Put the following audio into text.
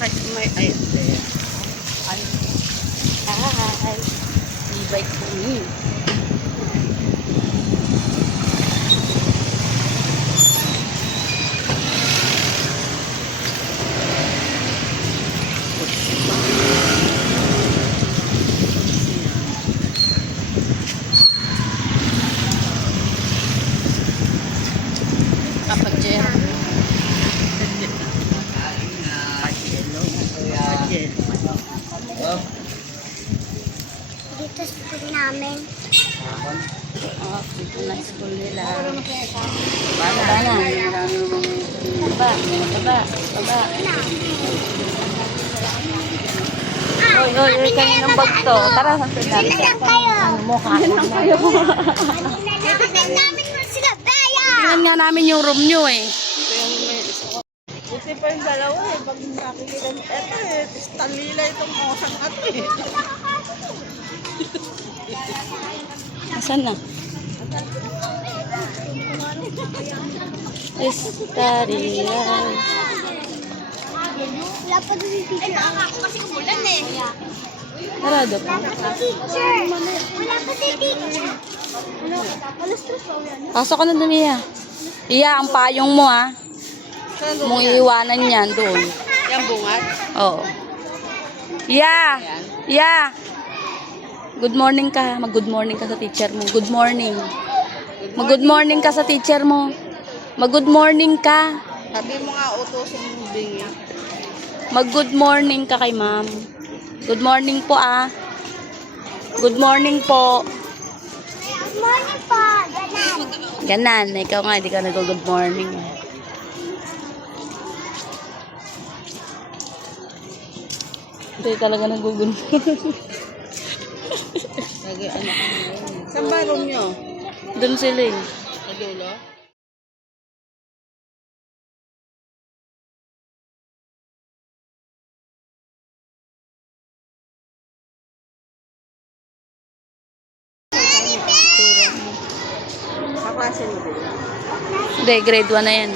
kahit may ay. Ay. Ay. E-bike po ni. Kapatjer. Dito sa school namin. Dito na school nila. Bana. Baba. Hoy, kaninong bag to? Tara, saan natin? Sila lang kayo. Ano mo, kanin lang kayo. Tingnan namin mo sila, Bea. Tingnan nga namin yung room nyo eh. Buti pa yung dalawa eh. Pag nakikita mo, eto eh, Stanlila itong osang ato eh. Asan na? Estaria. Wala pa doon yung teacher. Ay, nakakako kasi kumulan eh. Sarado pa. Wala pa teacher. Wala pa si teacher. Alas 3 pa ulan. Pasok ka na dun, Iya. Iya, ang payong mo ah. Mong iiwanan yan doon. Yung bungat? Oo. Iya! Iya! Good morning ka. Mag-good morning ka sa teacher mo. Good morning. Mag-good morning ka sa teacher mo. Mag-good morning ka. Sabi mo nga, utusin mo bingi. Mag-good morning ka kay ma'am. Good morning po ah. Good morning po. Good morning po. Ganan. Ganan. Ikaw nga, hindi ka nag-good morning. Hindi talaga nag-good morning. Nag-ano ka na yun. Saan ba room nyo? Doon sila eh. Sa dulo? Sa klase mo din. Hindi, grade 1 na yan.